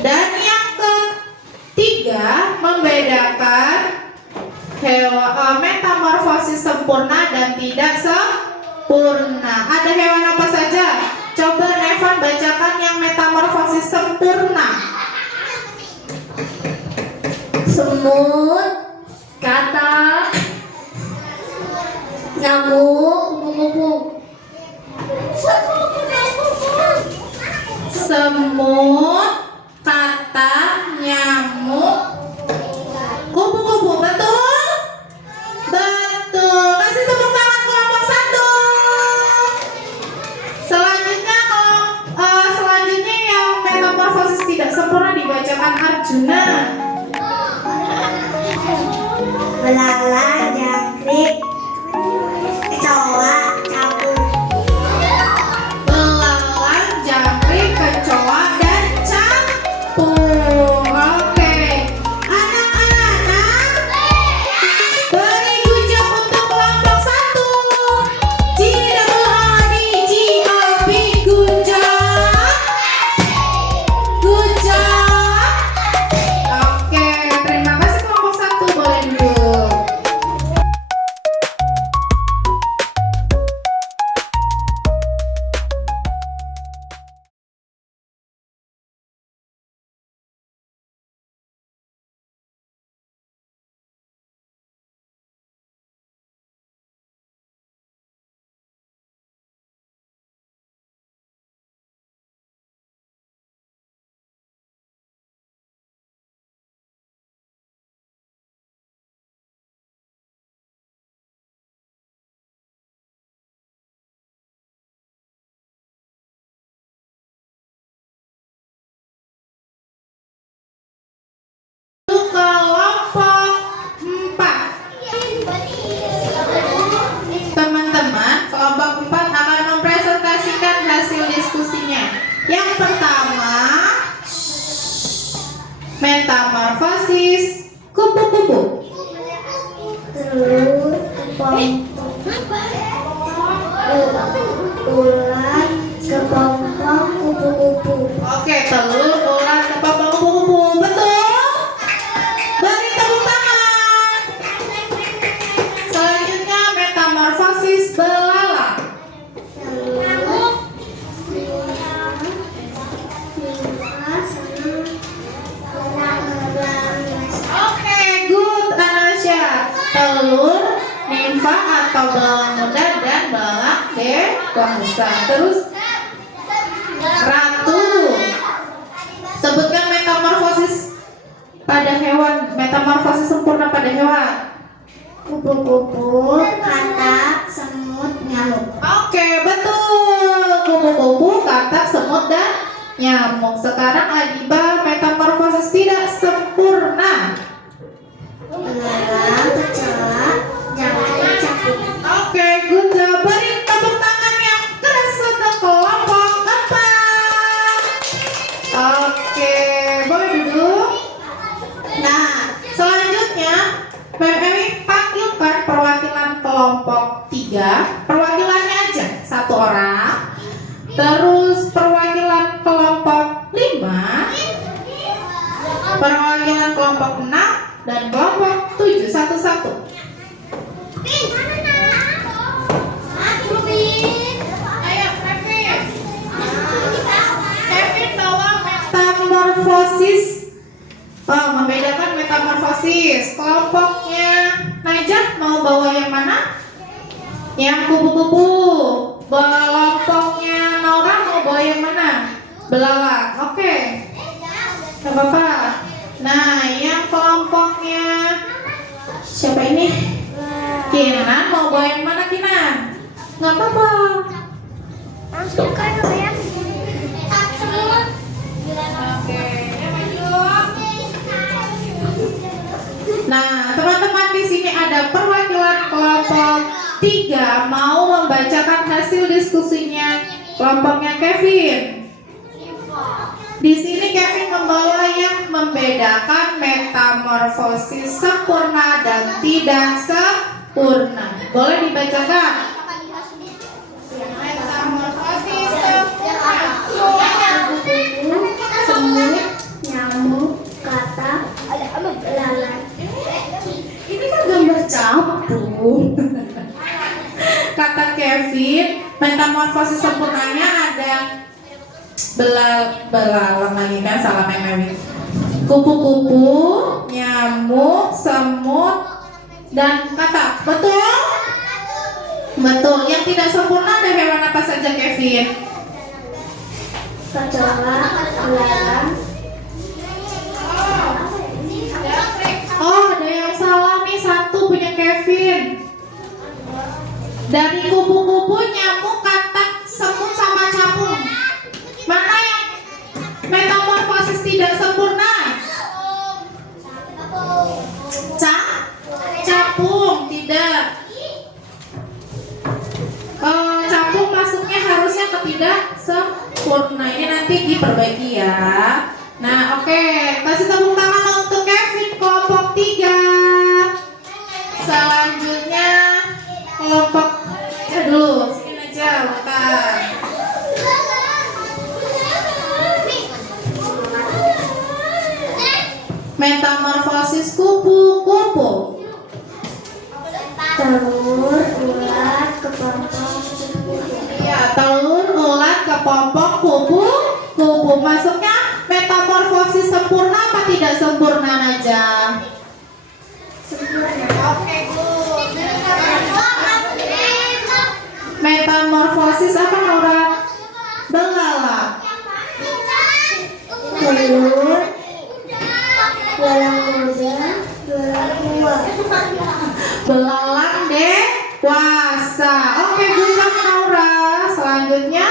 Dan yang ketiga membedakan metamorfosis sempurna dan tidak sempurna. Ada hewan apa saja? Coba Nevan bacakan yang metamorfosis sempurna. Semut, katak, nyamuk, kupu-kupu. Semut, katak, nyamuk, kupu-kupu. Betul? Betul. Kasih tepuk tangan kelompok 1. Selanjutnya selanjutnya yang metamorfosis tidak sempurna dibacakan Arjuna. Belalang, jangkrik, kecoa, capung. Belalang, jangkrik, kecoa, dan ulat kepompong kupu-kupu. Oke, telur, ulat, kepompong, kupu-kupu. Betul? Beri tepuk tangan. Selanjutnya metamorfosis belalang. Oke, good Anasya. Telur, nimfa atau belalang muda dan belalang dewasa. Terus ratu. Sebutkan metamorfosis pada hewan, metamorfosis sempurna pada hewan. Kupu-kupu, katak, semut, nyamuk. Oke, betul. Kupu-kupu, katak, semut, dan nyamuk. Sekarang Adiba, metamorfosis tidak sempurna. Belalang, kecoa, jangan capung. Oke, good job. Beri tepuk tangan yang keras untuk kelompok 4. Oke, boleh duduk. Nah, selanjutnya Mem Emi panggilkan perwakilan kelompok 3. Perwakilannya aja, 1 orang. Terus perwakilan kelompok 5, perwakilan kelompok 6, dan kelompok 7. Satu-satu. Ayo, Kevin. Kevin bawa metamorfosis. Oh, membedakan metamorfosis. Kelompoknya Najah mau bawa yang mana? Yang kupu-kupu. Kelompoknya Naura mau bawa yang mana? Belalang. Oke. Gak apa-apa. Nah, yang kelompoknya siapa ini? Kinan mau bawa yang mana, Kinan? Gak apa-apa. Oke, ya maju. Nah, teman-teman, di sini ada perwakilan kelompok 3 mau membacakan hasil diskusinya kelompoknya Kevin. Di sini Kevin membawa yang membedakan metamorfosis sempurna dan tidak sempurna. Boleh dibacakan? Metamorfosis sempurna. Semut, nyamuk, katak, belalang. Ini kan gambar capung. Kata Kevin, metamorfosis sempurnanya ada belalang lagi kan, salah memewi. Kupu-kupu, nyamuk, semut, dan katak. Betul? Betul. Yang tidak sempurna ada hewan apa saja, Kevin? Kecoa, belalang. Oh, ada yang salah nih, satu punya Kevin. Dari kupu-kupu, nyamuk, katak, semut, sama capung. Mana yang metamorfosis tidak sempurna? Capung, tidak. Capung masuknya harusnya ke tidak sempurna. Ini nanti diperbaiki ya. Nah, oke. Kasih tepuk tangan untuk Kevin kelompok 3. Selanjutnya kelompok dulu. Sini aja, bentar. Metamorfosis kupu-kupu. Telur, ulat, kepompong, Iya, telur, ulat, kepompong, kupu-kupu. Masuknya metamorfosis sempurna apa tidak sempurna aja? sempurna. Oke, good. Metamorfosis apa orang? Belalang. Telur, belalang muda, belalang tua. Belalang dewasa. Oke, good job Naura. Selanjutnya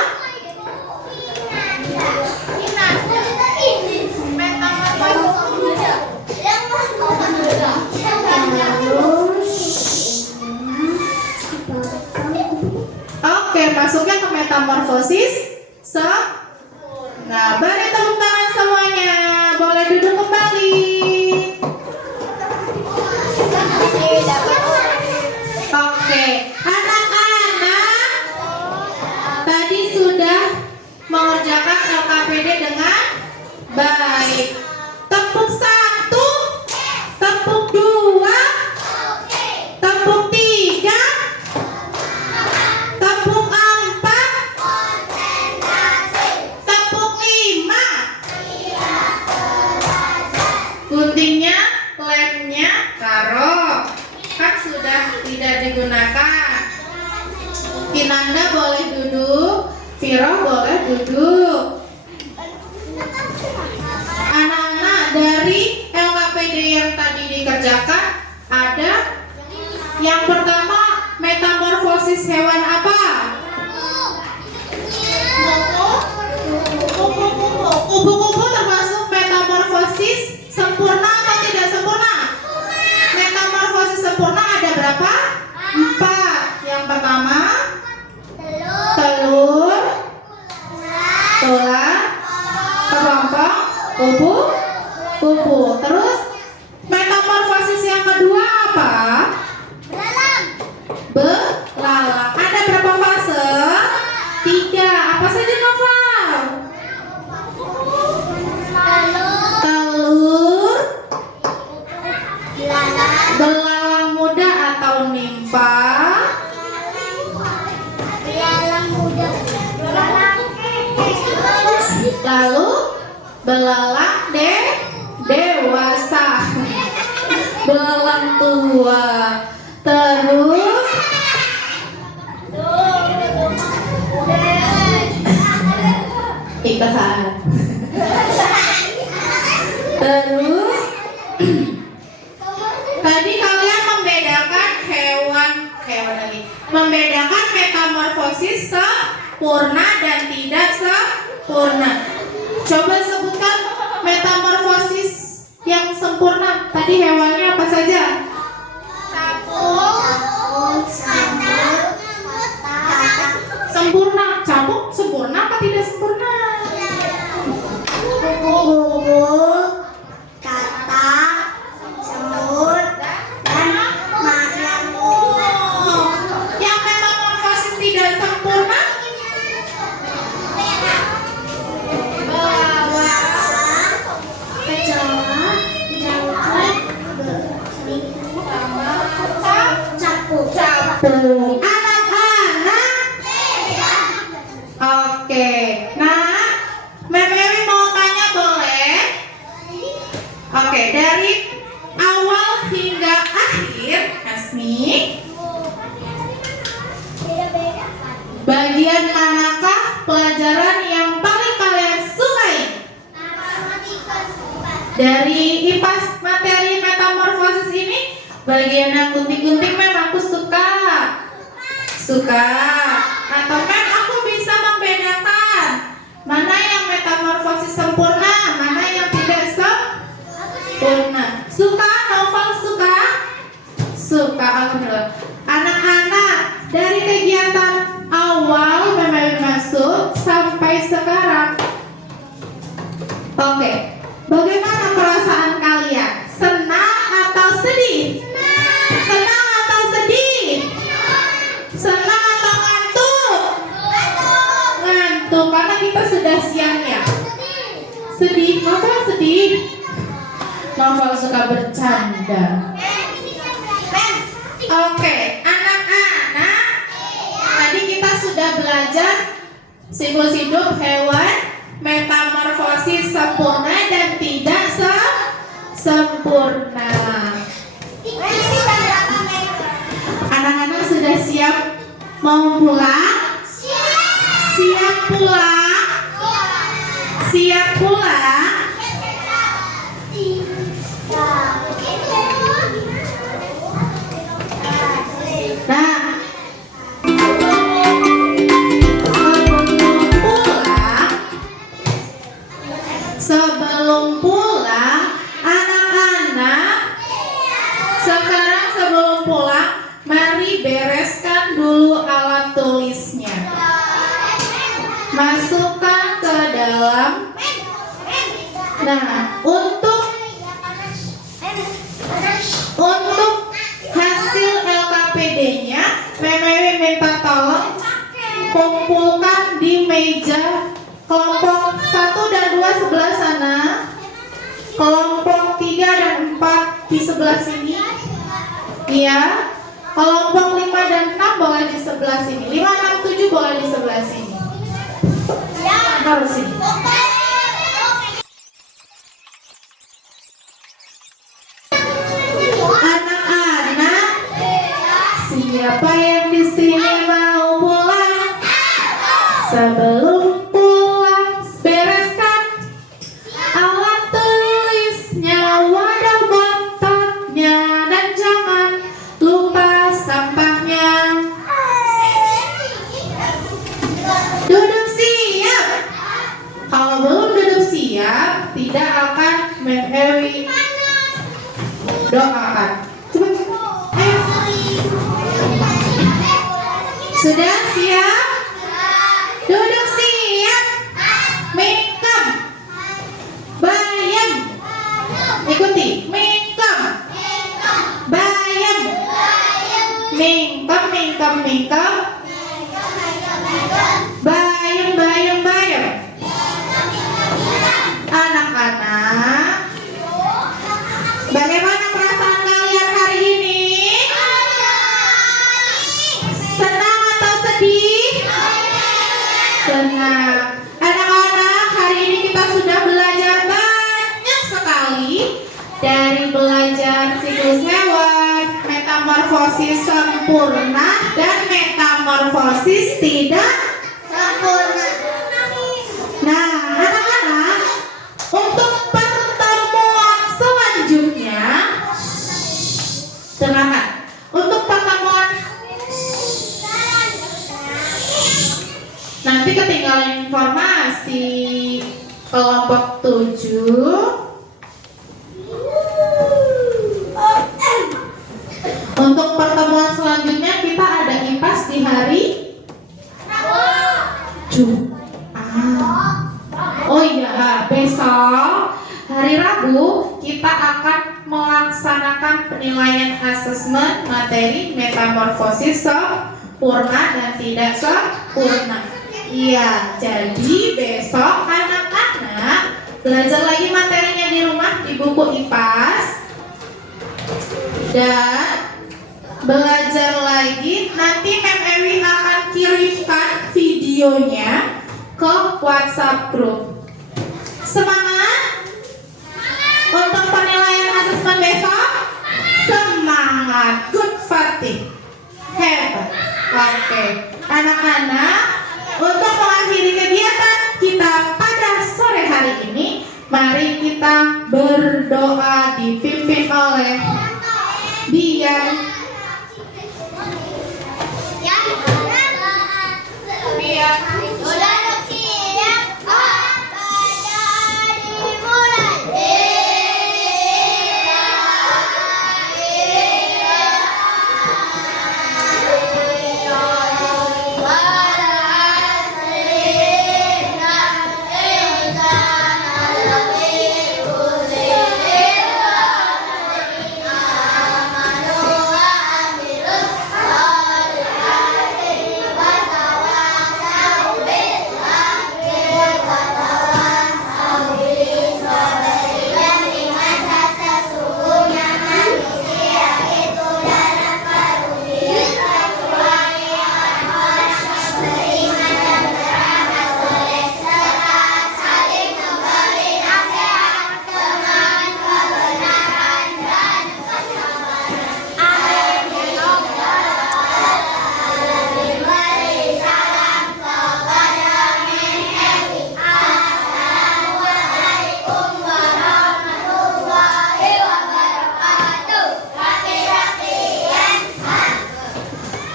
oke, masuknya ke metamorfosis sempurna. Beri tepuk tangan semuanya. Boleh duduk kembali. Oke, anak-anak, Kinanda boleh duduk, Viro boleh duduk. Anak-anak, dari LKPD yang tadi dikerjakan ada yang pertama, metamorfosis hewan apa? Kupu-kupu termasuk metamorfosis sempurna atau tidak sempurna? Metamorfosis sempurna ada berapa? 4. Yang pertama, telur, tulang, kepompong, kupu-kupu. Terus metamorfosis yang kedua apa? Belalang. Ada berapa fase? 3. Apa saja Noval? Telur, belalang muda atau nimfa, lalu belalang dewasa, belalang tua, terus ikan. Terus tadi kalian membedakan hewan lagi. Membedakan metamorfosis sempurna dan tidak sempurna. Coba sebutkan metamorfosis yang sempurna. Tadi hewannya apa saja? Sempurna. Capung sempurna apa tidak sempurna? Kupu-kupu, katak, semut, dan macan. Yang metamorfosis tidak sempurna? Kecoa, jangkrik, seribu, capung. Capung. Anak-anak. Oke. Nah, Mary mau tanya boleh? Oke, dari awal hingga akhir, Asmi, bagian manakah pelajaran yang paling kalian sukai? Dari IPAS materi metamorfosis ini, bagian yang gunting-gunting memang aku suka. Atau kan aku bisa membedakan mana yang metamorfosis sempurna, mana yang tidak sempurna. Suka, Novel suka? Suka, alhamdulillah. Anak-anak, dari kegiatan awal memang masuk sampai sekarang. Oke, bagaimana perasaan kalian? Senang atau sedih? Senang atau sedih? Senang atau ngantuk? Ngantuk, karena kita sudah siang ya. Sedih, Novel sedih. Novel suka bercanda. Oke, anak-anak, tadi kita sudah belajar siklus hidup hewan, metamorfosis sempurna dan tidak sempurna. Anak-anak sudah siap mau pulang? Siap pulang? Siap pulang? Nah, sebelum pulang, anak-anak, sekarang sebelum pulang, mari bereskan dulu alat tulisnya. Masukkan ke dalam. Nah, untuk hasil LKPD-nya, Mary minta tolong kumpulkan di meja kelompok 1 dan 2 sebelah sana, kelompok 3 dan 4 di sebelah sini. Iya, kelompok 5 dan 6 boleh di sebelah sini. 5, 6, 7 boleh di sebelah sini. Harus sini. Anak-anak, siapa yang di sini mau pulang? Sebelum pulang, bereskan alat tulisnya, wadah botaknya, dan jangan lupa sampahnya. Duduk siap. Kalau belum duduk siap, tidak akan Ewi doakan. Coba. Ayo. Sudah siap? Duduk siap. Mingkem. Bayam. Ikuti. Mingkem. Bayam. Mingkem, mingkem, mingkem. Bayam, bayam, bayam. Anak-anak, bagaimana perasaan kalian hari ini? Senang atau sedih? Senang. Anak-anak, hari ini kita sudah belajar banyak sekali. Dari belajar siklus hewan, metamorfosis sempurna, dan metamorfosis tidak sempurna. Nah, anak-anak, untuk pertemuan selanjutnya, dengarkan. Untuk pertemuan nanti ketinggalan informasi kelompok 7. Untuk pertemuan selanjutnya kita ada IPAS di hari Jumat. Oh iya, besok hari Rabu kita akan melaksanakan penilaian asesmen materi metamorfosis sempurna dan tidak sempurna. Iya, jadi besok anak-anak belajar lagi materinya di rumah di buku IPAS dan belajar lagi. Nanti Mem Ewi akan kirimkan videonya ke WhatsApp group. Semangat untuk penilaian asesmen besok. Semangat, good fighting, hebat. Oke, anak-anak, untuk mengakhiri kegiatan kita pada sore hari ini, mari kita berdoa dipimpin oleh Dian.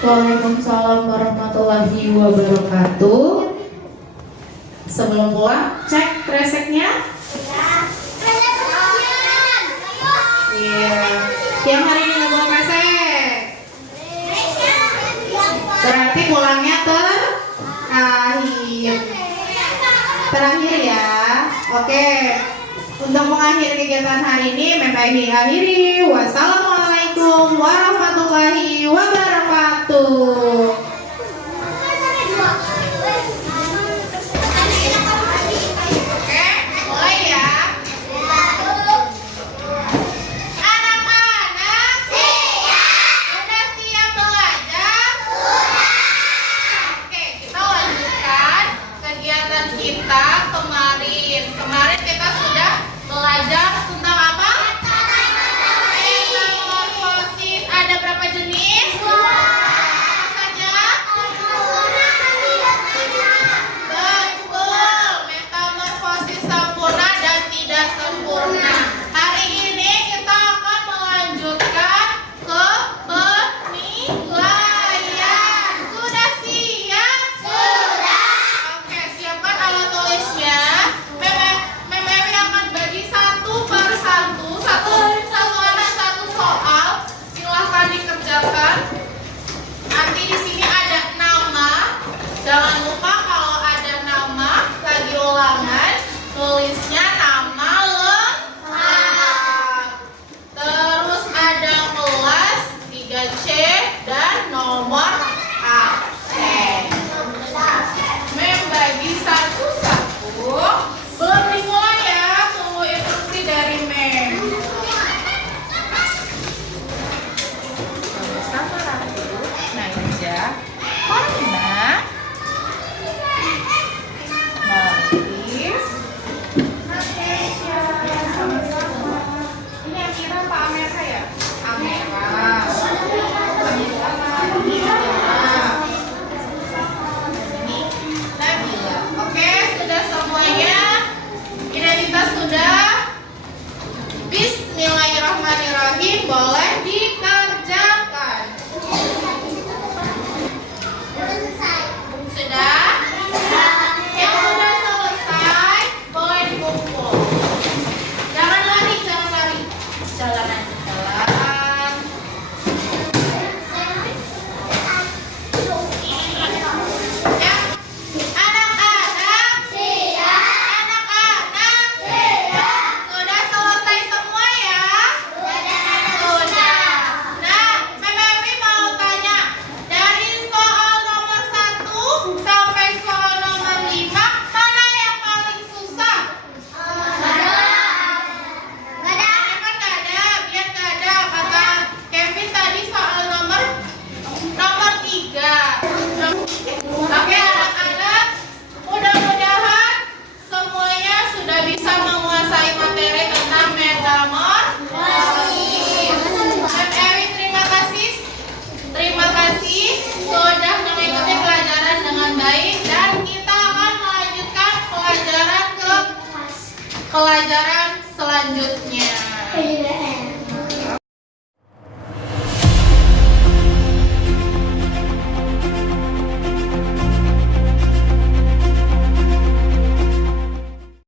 Waalaikumsalam warahmatullahi wabarakatuh. Sebelum pulang, cek kreseknya. Iya. Yang hari ini nggak bawa kresek, berarti pulangnya terakhir ya. Oke. Untuk mengakhiri kegiatan hari ini, Mem Ewi akhiri. Wassalamualaikum warahmatullahi wabarakatuh.